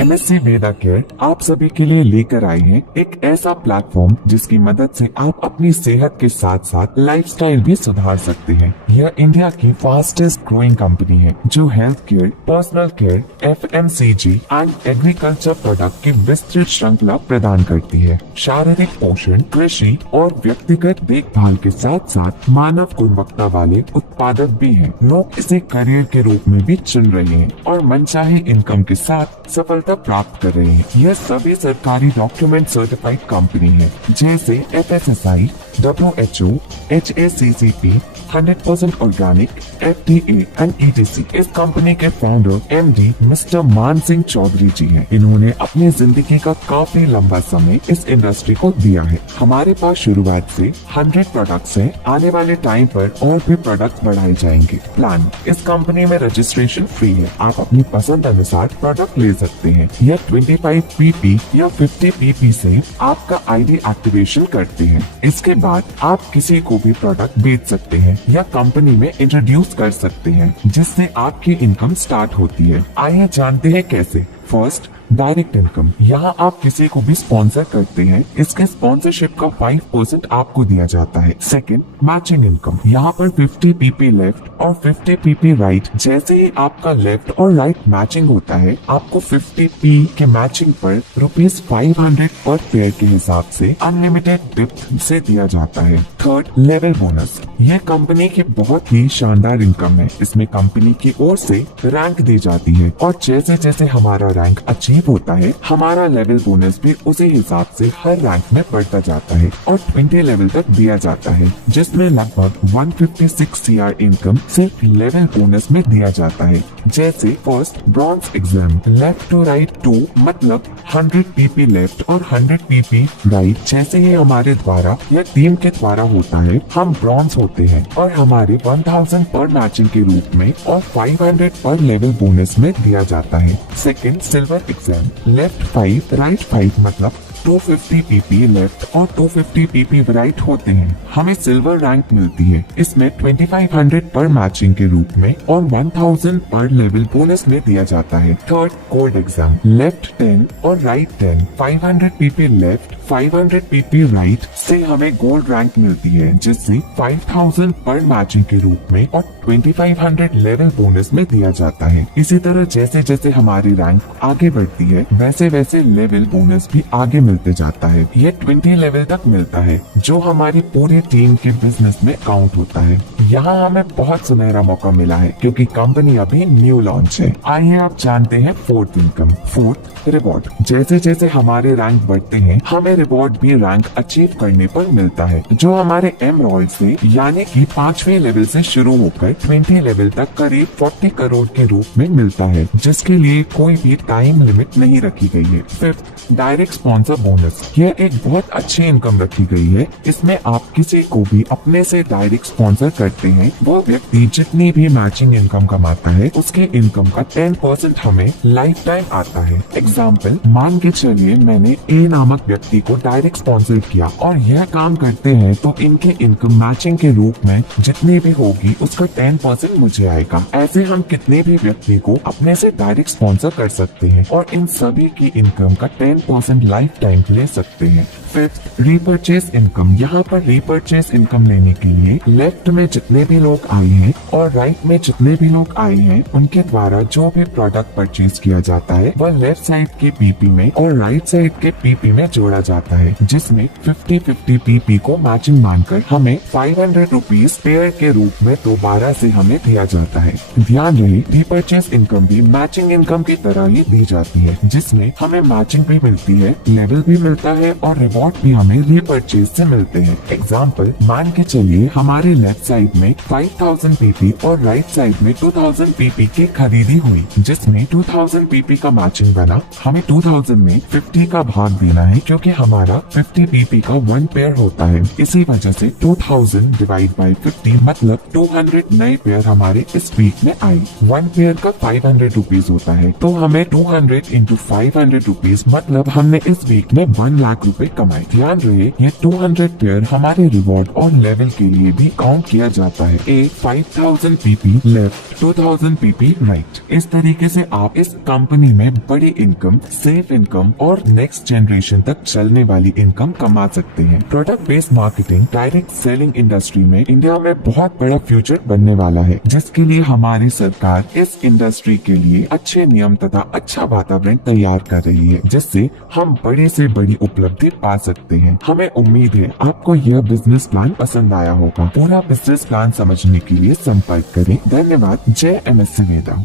MSC वेदा care आप सभी के लिए लेकर आए हैं एक ऐसा प्लेटफॉर्म जिसकी मदद से आप अपनी सेहत के साथ साथ लाइफस्टाइल भी सुधार सकते हैं। यह इंडिया की फास्टेस्ट ग्रोइंग कंपनी है जो health care, personal care, FMCG and agriculture product की विस्तृत श्रृंखला प्रदान करती है। शारीरिक पोषण, कृषि और व्यक्तिगत देखभाल के साथ साथ मानव गुणवत्ता वाले उत्पादक भी हैं। लोग इसे करियर के रूप में भी चुन रहे हैं और मनचाहे इनकम के साथ सफलता प्राप्त कर रहे हैं। यह सभी सरकारी डॉक्यूमेंट सर्टिफाइड कंपनी है जैसे FSSAI, WHO, HACCP, 100% organic, FDA and ETC। इस कंपनी के फाउंडर MD मिस्टर मान सिंह चौधरी जी हैं। इन्होंने अपनी जिंदगी का काफी लंबा समय इस इंडस्ट्री को दिया है। हमारे पास शुरुआत से 100 प्रोडक्ट्स हैं। आने वाले टाइम पर और भी प्रोडक्ट्स बढ़ाए जाएंगे। प्लान, इस कंपनी में रजिस्ट्रेशन फ्री है। आप अपनी पसंद अनुसार प्रोडक्ट ले सकते हैं। यह 25 PP या 50 PP से आपका ID एक्टिवेशन करते हैं। इसके बाद आप किसी को भी प्रोडक्ट बेच सकते हैं या कंपनी में इंट्रोड्यूस कर सकते हैं जिससे आपकी इनकम स्टार्ट होती है। आइए जानते हैं कैसे। First, direct income. यहाँ आप किसी को भी स्पॉन्सर करते हैं, इसके स्पॉन्सरशिप का 5% आपको दिया जाता है। Second, matching income. यहाँ पर 50 PP लेफ्ट और 50 PP राइट, जैसे ही आपका लेफ्ट और राइट मैचिंग होता है आपको 50p के मैचिंग पर ₹500 पर पेयर के हिसाब से अनलिमिटेड डिप से दिया जाता है। Third, level bonus. यह कंपनी की बहुत ही शानदार इनकम है। इसमें कंपनी की ओर से रैंक दी जाती है और जैसे जैसे हमारा रैंक अचीव होता है हमारा लेवल बोनस भी उसी हिसाब से हर रैंक में बढ़ता जाता है और 20 लेवल तक दिया जाता है, जिसमें लगभग 156 CR इनकम सिर्फ लेवल बोनस में दिया जाता है। जैसे first, bronze exam, left to right 2 मतलब 100 PP लेफ्ट और 100 PP राइट। जैसे ही हमारे द्वारा या टीम के द्वारा होता है हम ब्रॉन्ज होते हैं और हमारे 1000 पर मैचिंग के रूप में और 500 पर लेवल बोनस में दिया जाता है। Second, silver exam, left 5 right 5 मतलब 250 PP लेफ्ट और 250 PP राइट होते हैं। हमें सिल्वर रैंक मिलती है। इसमें 2500 पर मैचिंग के रूप में और 1000 पर लेवल बोनस में दिया जाता है। थर्ड, गोल्ड एग्जाम, लेफ्ट 10 और right 10, 500 PP left 500 PP right से हमें गोल्ड रैंक मिलती है, जिससे 5000 पर मैचिंग के रूप में और 2500 लेवल बोनस में दिया जाता है। इसी तरह जैसे जैसे हमारी रैंक आगे बढ़ती है वैसे वैसे लेवल बोनस भी आगे मिलते जाता है। ये 20 लेवल तक मिलता है जो हमारी पूरी टीम के बिजनेस में काउंट होता है। यहाँ हमें बहुत सुनहरा मौका मिला है क्योंकि कंपनी अभी न्यू लॉन्च है। आइए आप जानते हैं फोर्थ इनकम। Fourth, reward. जैसे जैसे हमारे रैंक बढ़ते हैं हमें रिवॉर्ड भी रैंक अचीव करने पर मिलता है, जो हमारे एमरॉल्ड से यानी कि 5वें लेवल से शुरू होकर 20 लेवल तक करीब 40 करोड़ के रूप में मिलता है, जिसके लिए कोई भी टाइम लिमिट नहीं रखी गई है। Fifth, direct sponsor bonus. यह एक बहुत अच्छी इनकम रखी गई है। इसमें आप किसी को भी अपने से डायरेक्ट स्पॉन्सर करते हैं, वो व्यक्ति जितनी भी मैचिंग इनकम कमाता है उसके इनकम का 10% हमें लाइफ टाइम आता है। एग्जाम्पल, मान के चलिए मैंने A नामक व्यक्ति को डायरेक्ट स्पॉन्सर किया और यह काम करते हैं तो इनके इनकम मैचिंग के रूप में जितनी भी होगी उसका 10% मुझे आएगा। ऐसे हम कितने भी व्यक्ति को अपने से डायरेक्ट स्पॉन्सर कर सकते हैं और इन सभी की इनकम का 10% लाइफ टाइम ले सकते हैं। Fifth, repurchase income. यहाँ पर रीपर्चेस इनकम लेने के लिए लेफ्ट में जितने भी लोग आए हैं और राइट में जितने भी लोग आए हैं उनके द्वारा जो भी प्रोडक्ट परचेज किया जाता है वह लेफ्ट साइड के PP में और राइट साइड के PP में जोड़ा जाता है, जिसमें 50-50 PP को मैचिंग मानकर हमें 500 रुपीज पेयर के रूप में दोबारा से हमें दिया जाता है। ध्यान रहे, रीपर्चेस इनकम भी मैचिंग इनकम की तरह ही दी जाती है, जिसमें हमें मैचिंग भी मिलती है, लेवल भी मिलता है और रिवॉर्ड भी हमें रीपर्चेज से मिलते हैं। एग्जाम्पल, मान के चलिए हमारे लेफ्ट साइड में 5000 PP और राइट साइड में 2000 PP की खरीदी हुई, जिसमें 2000 PP का मैचिंग बना। हमें 2000 में 50 का भाग देना है क्योंकि हमारा 50 PP का 1 पेयर होता है। इसी वजह से 2000 डिवाइड बाई 50 मतलब 200 नए पेयर हमारे इस वीक में आए। 1 पेयर का 500 रुपीज होता है, तो हमें 200 इंटू 500 रुपीज मतलब हमने इस वीक में 1 लाख रुपए कमाए। कमाए। ध्यान रहे ये 200 पेयर हमारे रिवॉर्ड और लेवल के लिए भी काउंट किया जाता है। 5000 PP लेफ्ट 2000 PP राइट। इस तरीके से आप इस कंपनी में बड़ी इनकम, सेफ इनकम और नेक्स्ट जनरेशन तक चलने वाली इनकम कमा सकते हैं। Product based marketing, direct selling industry में इंडिया में बहुत बड़ा फ्यूचर बनने वाला है, जिसके लिए हमारी सरकार इस इंडस्ट्री के लिए अच्छे नियम तथा अच्छा वातावरण तैयार कर रही है, जिससे हम बड़ी से बड़ी उपलब्धि पा सकते हैं। हमें उम्मीद है आपको यह बिजनेस प्लान पसंद आया होगा। पूरा बिजनेस प्लान समझने के लिए संपर्क करें। धन्यवाद। जय MS वेदा।